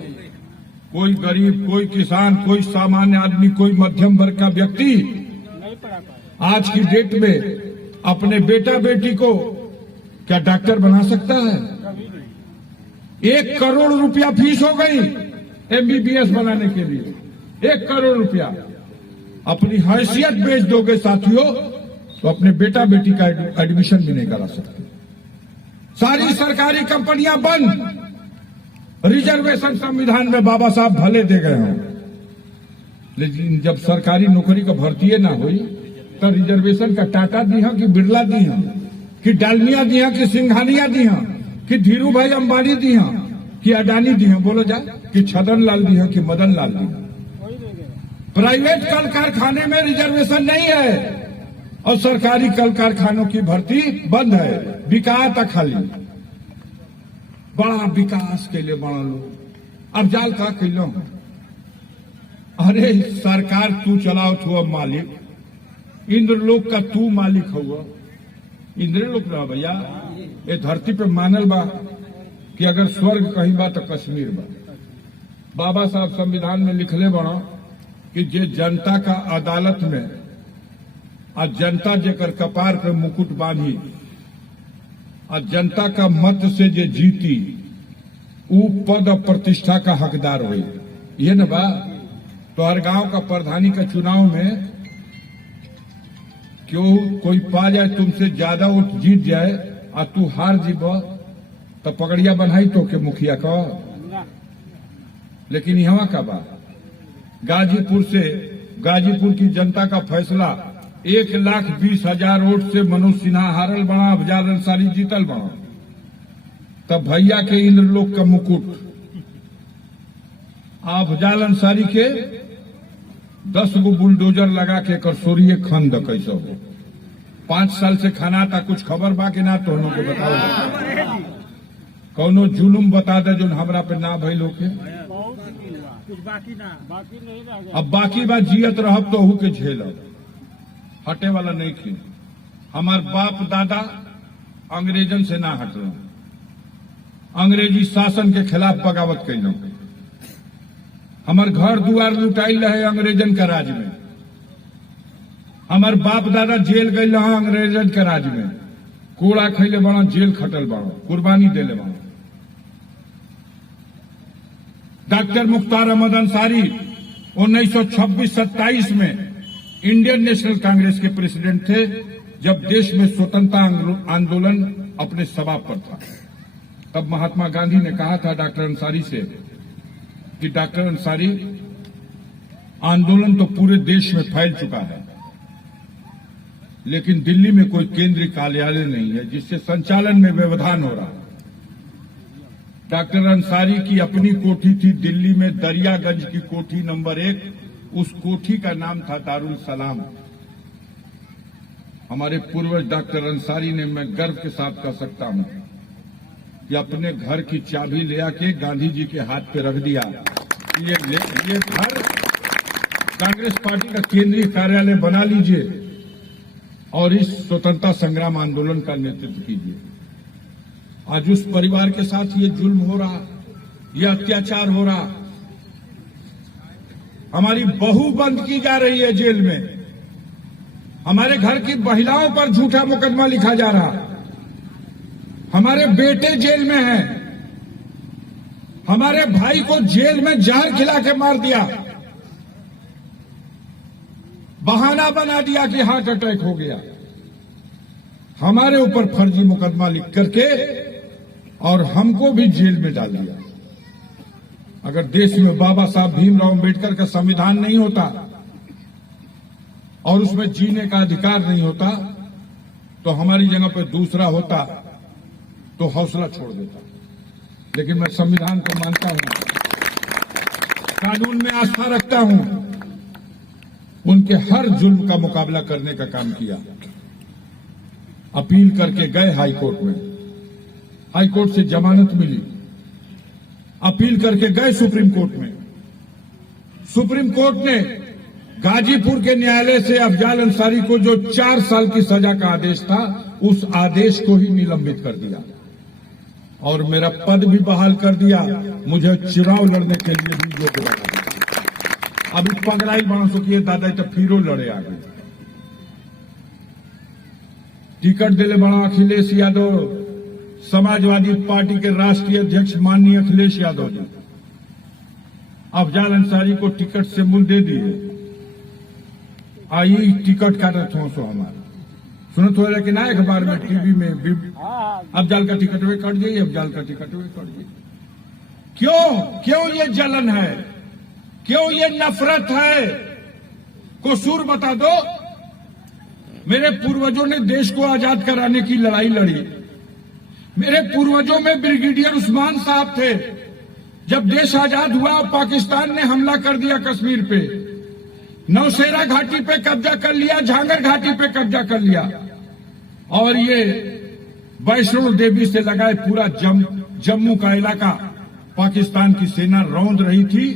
कोई गरीब, कोई किसान, कोई सामान्य आदमी, कोई मध्यम वर्ग का व्यक्ति नहीं पढ़ा पाया। आज की डेट में अपने बेटा बेटी को क्या डॉक्टर बना सकता है? कभी नहीं। 1 करोड़ रुपया फीस हो गई MBBS बनाने के लिए। 1 करोड़ रुपया। अपनी हैसियत बेच दोगे साथियों तो अपने बेटा बेटी का एडमिशन भी नहीं करा सकते। सारी सरकारी कंपनियां बंद। रिजर्वेशन संविधान में बाबा साहब भले दे गए हों, लेकिन जब सरकारी नौकरी का भर्ती ना हुई तो रिजर्वेशन का टाटा दी कि बिरला दी, कि डालमिया दी, कि सिंघानिया दी, कि धीरू भाई अंबानी दी, कि अडानी दी? बोलो जा, कि छदन लाल दी, कि मदन लाल दी? प्राइवेट कल कारखाने में रिजर्वेशन नहीं है और सरकारी कल कारखानों की भर्ती बंद है। विकास खाली बड़ा विकास के लिए बड़ा लोग अब जाल का किलो। अरे सरकार तू चलाओ तू, अब मालिक इंद्रलोक का तू मालिक हुआ। इंद्रलोक ना भैया, ये धरती पे मानल बा कि अगर स्वर्ग कहीं बा तो कश्मीर बा। बाबा साहब संविधान में लिखले बड़ा कि जे जनता का अदालत में आ जनता जेकर कपार पे मुकुट बांधी आ जनता का मत से जे जीती ऊ पद और प्रतिष्ठा का हकदार हुई। ये न बा तो हर गांव का प्रधानी का चुनाव में क्यों कोई पा जाए तुमसे ज्यादा वोट जीत जाए और तू हार जीब तो पगड़िया बनाई तो के मुखिया का। लेकिन यहाँ का बा गाजीपुर की जनता का फैसला 1,20,000 वोट से मनोज सिन्हा हारल बना, अफजाल अंसारी जीतल बना। तब भैया के इंद्रलोक का मुकुट अफजाल अंसारी के 10 गो बुलडोजर लगा के करसोरिये खंड कैसे हो। 5 साल से खाना था, कुछ खबर बा कि ना? तो हम को बताओ, कौनो जुलुम बता दे जो हमरा पे ना भइल होके। कुछ बाकी नहीं रह गया। अब बाकी बात जियत रहब तो हु के झेलब, हटे वाला नहीं थी। हमार बाप दादा अंग्रेजन से ना हटल, अंग्रेजी शासन के खिलाफ बगावत कैल। हमार घर दुआर लुटाइल रहे अंग्रेजन के राज में। हमार बाप दादा जेल गए रहा अंग्रेजन के राज में, कोड़ा खैले बड़ा, जेल खटल बड़ा, कुर्बानी देले बड़ा। डॉक्टर मुख्तार अहमद अंसारी 1926-27 में इंडियन नेशनल कांग्रेस के प्रेसिडेंट थे जब देश में स्वतंत्रता आंदोलन अपने सबाब पर था। तब महात्मा गांधी ने कहा था डॉक्टर अंसारी से कि डॉक्टर अंसारी, आंदोलन तो पूरे देश में फैल चुका है, लेकिन दिल्ली में कोई केंद्रीय कार्यालय नहीं है जिससे संचालन में व्यवधान हो रहा है। डॉक्टर अंसारी की अपनी कोठी थी दिल्ली में, दरियागंज की कोठी नंबर 1। उस कोठी का नाम था दारुल सलाम। हमारे पूर्वज डॉक्टर अंसारी ने, मैं गर्व के साथ कह सकता हूं कि अपने घर की चाबी ले आके गांधी जी के हाथ पे रख दिया। ये घर कांग्रेस पार्टी का केंद्रीय कार्यालय बना लीजिए और इस स्वतंत्रता संग्राम आंदोलन का नेतृत्व कीजिए। आज उस परिवार के साथ ये जुल्म हो रहा, ये अत्याचार हो रहा। हमारी बहू बंद की जा रही है जेल में, हमारे घर की महिलाओं पर झूठा मुकदमा लिखा जा रहा, हमारे बेटे जेल में हैं, हमारे भाई को जेल में जहर खिला के मार दिया, बहाना बना दिया कि हार्ट अटैक हो गया, हमारे ऊपर फर्जी मुकदमा लिख करके और हमको भी जेल में डाल दिया। अगर देश में बाबा साहब भीमराव अम्बेडकर का संविधान नहीं होता और उसमें जीने का अधिकार नहीं होता तो हमारी जगह पर दूसरा होता तो हौसला छोड़ देता। लेकिन मैं संविधान को मानता हूं, कानून में आस्था रखता हूं, उनके हर जुल्म का मुकाबला करने का काम किया। अपील करके गए हाईकोर्ट में, हाईकोर्ट से जमानत मिली, अपील करके गए सुप्रीम कोर्ट में, सुप्रीम कोर्ट ने गाजीपुर के न्यायालय से अफजाल अंसारी को जो 4 साल की सजा का आदेश था, उस आदेश को ही निलंबित कर दिया और मेरा पद भी बहाल कर दिया। मुझे चुनाव लड़ने के लिए भी योग्य बनाया। अब पगड़ाई बना सुखिए दादा तो फिरो लड़े आगे। टिकट दिले बड़ा अखिलेश यादव, समाजवादी पार्टी के राष्ट्रीय अध्यक्ष माननीय अखिलेश यादव जी अफजाल अंसारी को टिकट से मुंह दे दिए। आई टिकट काटत हो सो हमारा सुनत हो रहा कि ना अखबार में टीवी में अफजाल का टिकट वे कट जाइए, अफजाल का टिकट वे कट जाइए। क्यों ये जलन है, क्यों ये नफरत है? कसूर बता दो। मेरे पूर्वजों ने देश को आजाद कराने की लड़ाई लड़ी। मेरे पूर्वजों में ब्रिगेडियर उस्मान साहब थे। जब देश आजाद हुआ पाकिस्तान ने हमला कर दिया कश्मीर पे, नौशेरा घाटी पे कब्जा कर लिया, झांगर घाटी पे कब्जा कर लिया और ये वैष्णो देवी से लगाए पूरा जम्मू का इलाका पाकिस्तान की सेना रौंद रही थी।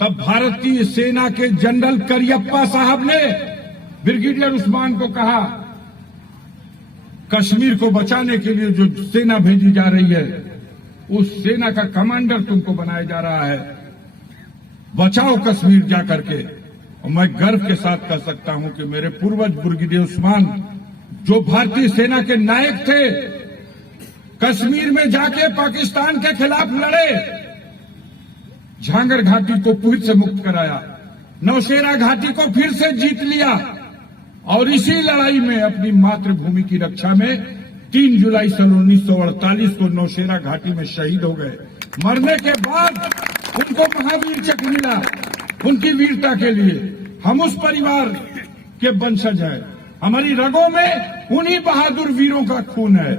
तब भारतीय सेना के जनरल करियप्पा साहब ने ब्रिगेडियर उस्मान को कहा, कश्मीर को बचाने के लिए जो सेना भेजी जा रही है उस सेना का कमांडर तुमको बनाया जा रहा है, बचाओ कश्मीर जाकर के। और मैं गर्व के साथ कह सकता हूं कि मेरे पूर्वज ब्रिगेडियर उस्मान जो भारतीय सेना के नायक थे, कश्मीर में जाके पाकिस्तान के खिलाफ लड़े, झांगर घाटी को फिर से मुक्त कराया, नौशेरा घाटी को फिर से जीत लिया और इसी लड़ाई में अपनी मातृभूमि की रक्षा में 3 जुलाई सन 1948 को नौशेरा घाटी में शहीद हो गए। मरने के बाद उनको महावीर चक्र मिला उनकी वीरता के लिए। हम उस परिवार के वंशज हैं, हमारी रगों में उन्हीं बहादुर वीरों का खून है।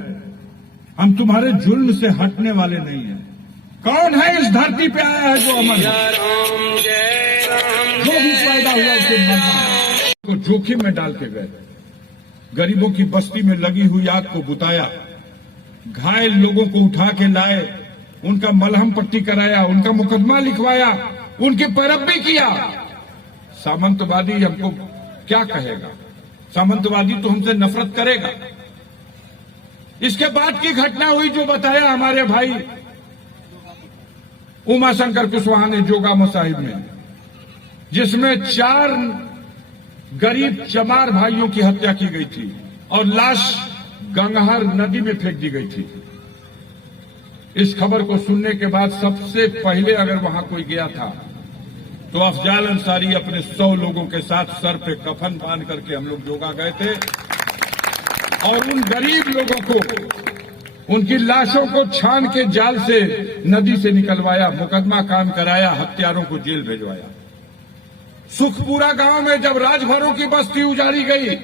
हम तुम्हारे जुल्म से हटने वाले नहीं हैं। कौन है इस धरती पे आया है जो अमर है? जो भी पैदा हुआ उसे मरना को जोखिम में डाल के गए। गरीबों की बस्ती में लगी हुई आग को बुताया, घायल लोगों को उठा के लाए, उनका मलहम पट्टी कराया, उनका मुकदमा लिखवाया, उनकी पैरवी किया। सामंतवादी हमको क्या कहेगा? सामंतवादी तो हमसे नफरत करेगा। इसके बाद की घटना हुई जो बताया हमारे भाई उमाशंकर कुशवाहा ने जोगामा साहिब में, जिसमें 4 गरीब चमार भाइयों की हत्या की गई थी और लाश गंगहर नदी में फेंक दी गई थी। इस खबर को सुनने के बाद सबसे पहले अगर वहां कोई गया था तो अफजाल अंसारी अपने 100 लोगों के साथ सर पे कफन बांध करके हम लोग जोगा गए थे और उन गरीब लोगों को, उनकी लाशों को छान के जाल से नदी से निकलवाया, मुकदमा कायम कराया, हत्यारों को जेल भेजवाया। सुखपुरा गांव में जब राजभरों की बस्ती उजाड़ी गई,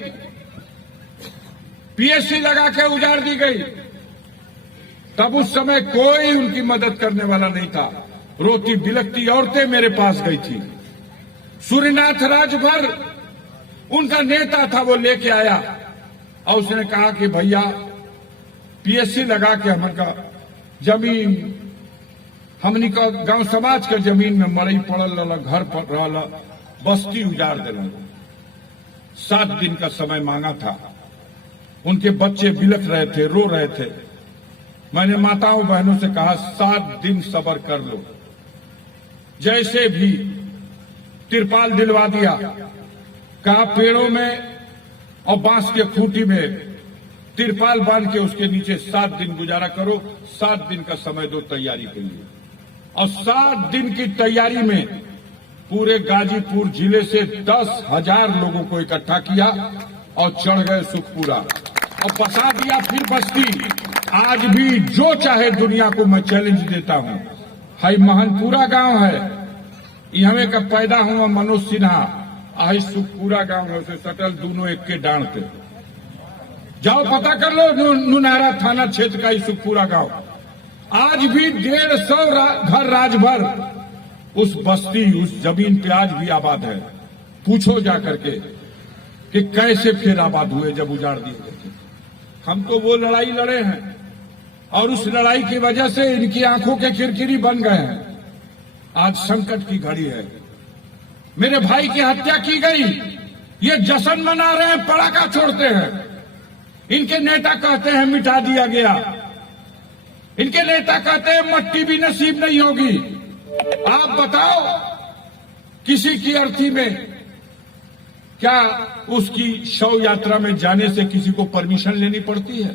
पीएससी लगा के उजाड़ दी गई, तब उस समय कोई उनकी मदद करने वाला नहीं था। रोती बिलखती औरतें मेरे पास गई थी। सूर्यनाथ राजभर उनका नेता था, वो लेके आया और उसने कहा कि भैया पीएससी लगा के हमका जमीन, हमनी का गांव समाज के जमीन में मड़ई पड़ल रहा, घर पर रहा, बस्ती उजाड़ देना। 7 दिन का समय मांगा था। उनके बच्चे बिलख रहे थे, रो रहे थे। मैंने माताओं बहनों से कहा 7 दिन सब्र कर लो। जैसे भी तिरपाल दिलवा दिया, कहा पेड़ों में और बांस के खूंटी में तिरपाल बांध के उसके नीचे 7 दिन गुजारा करो। 7 दिन का समय दो तैयारी के लिए। और 7 दिन की तैयारी में पूरे गाजीपुर जिले से 10,000 लोगों को इकट्ठा किया और चढ़ गए सुखपुरा और बसा दिया फिर बस्ती। आज भी जो चाहे दुनिया को मैं चैलेंज देता हूं। हाई महनपुरा गांव है, यहां का पैदा हुआ मनोज सिन्हा, आई सुखपुरा गांव है, उसे सटल दोनों एक के डांड पे। जाओ पता कर लो, नुनारा थाना क्षेत्र का ही सुखपुरा गांव। आज भी 150 घर राजभर उस बस्ती, उस जमीन पे आज भी आबाद है। पूछो जा करके कि कैसे फिर आबाद हुए जब उजाड़ दिए गए थे। हम तो वो लड़ाई लड़े हैं और उस लड़ाई की वजह से इनकी आंखों के किरकिरी बन गए हैं। आज संकट की घड़ी है। मेरे भाई की हत्या की गई, ये जश्न मना रहे हैं, पड़ाका छोड़ते हैं। इनके नेता कहते हैं मिटा दिया गया, इनके नेता कहते हैं मट्टी भी नसीब नहीं होगी। आप बताओ, किसी की अर्थी में क्या उसकी शव यात्रा में जाने से किसी को परमिशन लेनी पड़ती है?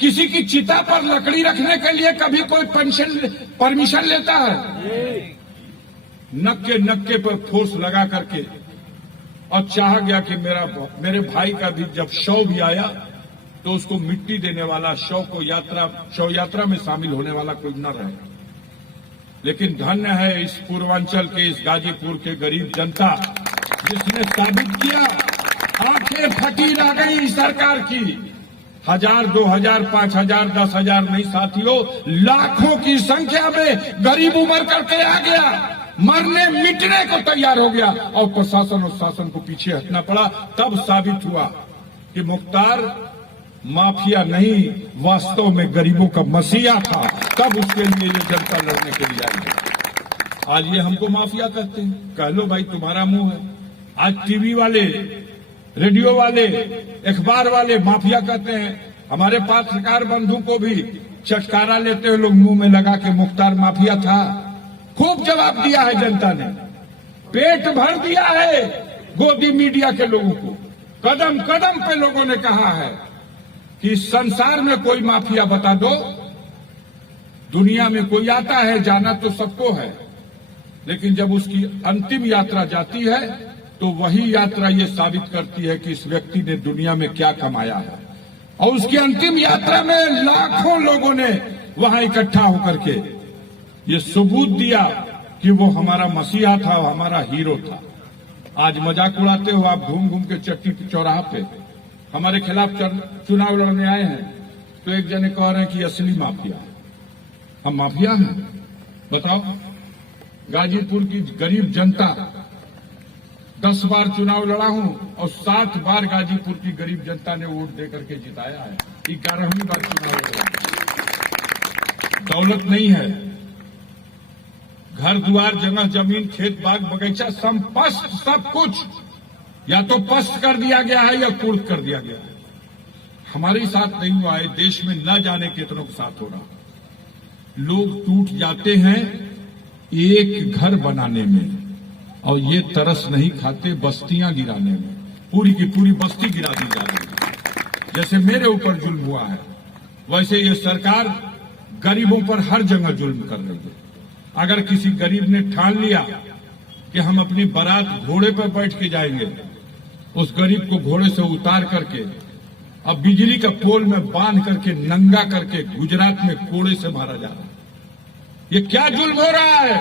किसी की चिता पर लकड़ी रखने के लिए कभी कोई परमिशन लेता है? नक्के नक्के पर फोर्स लगा करके और चाहा गया कि मेरे भाई का भी जब शव भी आया तो उसको मिट्टी देने वाला, शव यात्रा में शामिल होने वाला कोई न रहे। लेकिन धन्य है इस पूर्वांचल के, इस गाजीपुर के गरीब जनता, जिसने साबित किया। आंखें फटी रह गई सरकार की। 1000, 2000, 5000, 10,000 नहीं साथियों, लाखों की संख्या में गरीब उमड़ करके आ गया, मरने मिटने को तैयार हो गया और प्रशासन और शासन को पीछे हटना पड़ा। तब साबित हुआ कि मुख्तार माफिया नहीं, वास्तव में गरीबों का मसीहा था। तब उसके लिए ये जनता लड़ने के लिए आई है। आज ये हमको माफिया कहते हैं। कह लो भाई, तुम्हारा मुंह है। आज टीवी वाले, रेडियो वाले, अखबार वाले माफिया कहते हैं। हमारे पत्रकार बंधु को भी चटकारा लेते हुए लोग मुंह में लगा के मुख्तार माफिया था। खूब जवाब दिया है जनता ने, पेट भर दिया है गोदी मीडिया के लोगों को। कदम कदम पे लोगों ने कहा है कि संसार में कोई माफिया बता दो। दुनिया में कोई आता है, जाना तो सबको है, लेकिन जब उसकी अंतिम यात्रा जाती है तो वही यात्रा ये साबित करती है कि इस व्यक्ति ने दुनिया में क्या कमाया है। और उसकी अंतिम यात्रा में लाखों लोगों ने वहां इकट्ठा होकर के ये सबूत दिया कि वो हमारा मसीहा था, वो हमारा हीरो था। आज मजाक उड़ाते हो आप, घूम घूम के चट्टी चौराहा पे हमारे खिलाफ चुनाव लड़ने आए हैं, तो एक जने कह रहे हैं कि असली माफिया। हम माफिया हैं? बताओ। गाजीपुर की गरीब जनता, 10 बार चुनाव लड़ा हूं और 7 बार गाजीपुर की गरीब जनता ने वोट देकर के जिताया है। 11वीं बार चुनाव लड़ा। दौलत नहीं है, घर द्वार, जगह जमीन, खेत बाग बगीचा, संपस्त सब कुछ या तो पस्त कर दिया गया है या कुर्द कर दिया गया है। हमारे साथ नहीं हुआ है, देश में न जाने कितनों के साथ हो रहा। लोग टूट जाते हैं एक घर बनाने में और ये तरस नहीं खाते बस्तियां गिराने में। पूरी की पूरी बस्ती गिरा दी जा रही है। जैसे मेरे ऊपर जुल्म हुआ है, वैसे ये सरकार गरीबों पर हर जगह जुल्म कर रही है। अगर किसी गरीब ने ठान लिया कि हम अपनी बारात घोड़े पर बैठ के जाएंगे, उस गरीब को घोड़े से उतार करके अब बिजली का पोल में बांध करके नंगा करके गुजरात में कोड़े से मारा जा रहा है। ये क्या जुल्म हो रहा है?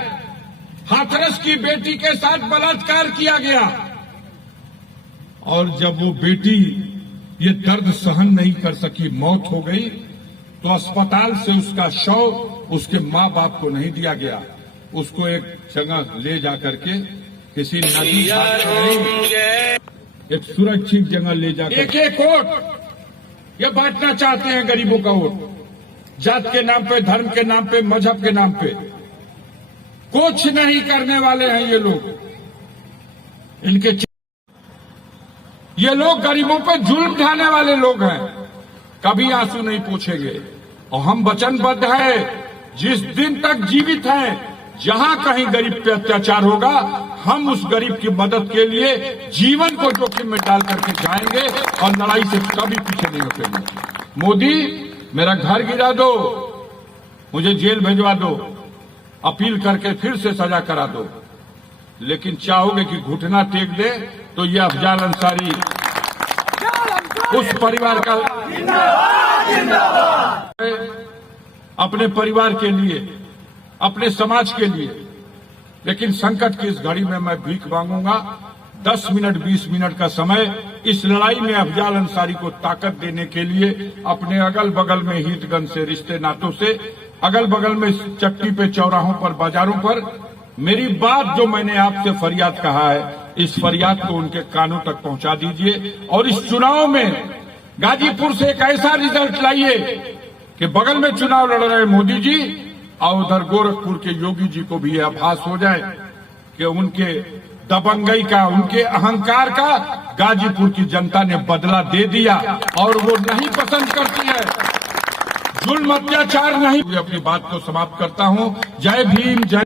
हाथरस की बेटी के साथ बलात्कार किया गया और जब वो बेटी ये दर्द सहन नहीं कर सकी, मौत हो गई, तो अस्पताल से उसका शव उसके मां बाप को नहीं दिया गया। उसको एक जगह ले जाकर के किसी नदी घाट पर नहीं, एक सुरक्षित जगह ले जाकर एक एक वोट ये बांटना चाहते हैं गरीबों का वोट, जात के नाम पे, धर्म के नाम पे, मजहब के नाम पे। कुछ नहीं करने वाले हैं ये लोग। ये लोग गरीबों पे जुल्म ढाने वाले लोग हैं, कभी आंसू नहीं पोंछेंगे। और हम वचनबद्ध हैं, जिस दिन तक जीवित हैं, जहां कहीं गरीब पे अत्याचार होगा, हम उस गरीब की मदद के लिए जीवन को जोखिम में डाल करके जाएंगे और लड़ाई से कभी पीछे नहीं हटेंगे। मोदी, मेरा घर गिरा दो, मुझे जेल भेजवा दो, अपील करके फिर से सजा करा दो, लेकिन चाहोगे कि घुटना टेक दे तो ये अफजाल अंसारी उस परिवार का अपने परिवार के लिए, अपने समाज के लिए। लेकिन संकट की इस घड़ी में मैं भीख मांगूंगा। 10 मिनट 20 मिनट का समय इस लड़ाई में अफजाल अंसारी को ताकत देने के लिए अपने अगल बगल में हितगण से, रिश्ते नातों से, अगल बगल में चट्टी पे, चौराहों पर, बाजारों पर मेरी बात जो मैंने आपसे फरियाद कहा है, इस फरियाद को उनके कानों तक पहुंचा दीजिए और इस चुनाव में गाजीपुर से एक ऐसा रिजल्ट लाइए कि बगल में चुनाव लड़ रहे मोदी जी और उधर गोरखपुर के योगी जी को भी यह आभास हो जाए कि उनके दबंगई का, उनके अहंकार का गाजीपुर की जनता ने बदला दे दिया और वो नहीं पसंद करती है, जुल्म अत्याचार नहीं। अपनी बात को समाप्त करता हूं। जय भीम, जय